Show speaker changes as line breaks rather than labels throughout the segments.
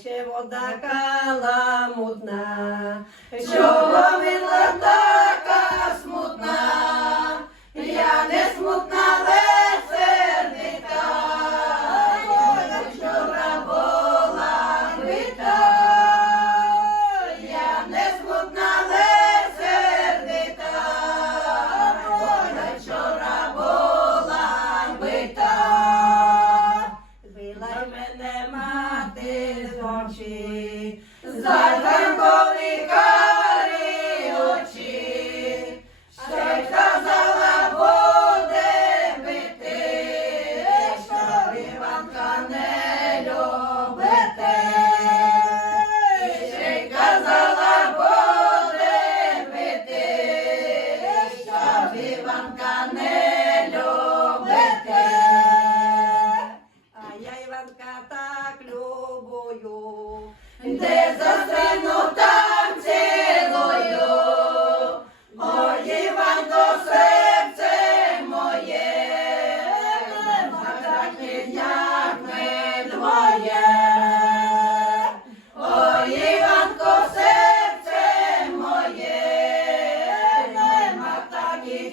Ще вода каламутна, що очі, затанкові карі очі, ще й казала буде бити, що Іванка не любите. Ще й казала буде бити, що Іванка не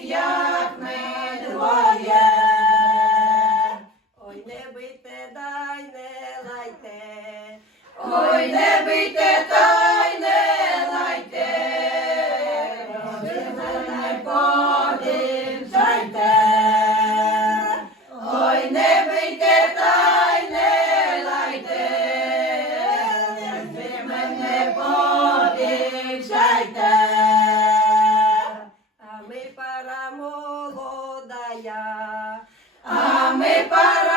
як ми двоє. Ой, не бийте, дай я. А ми пара.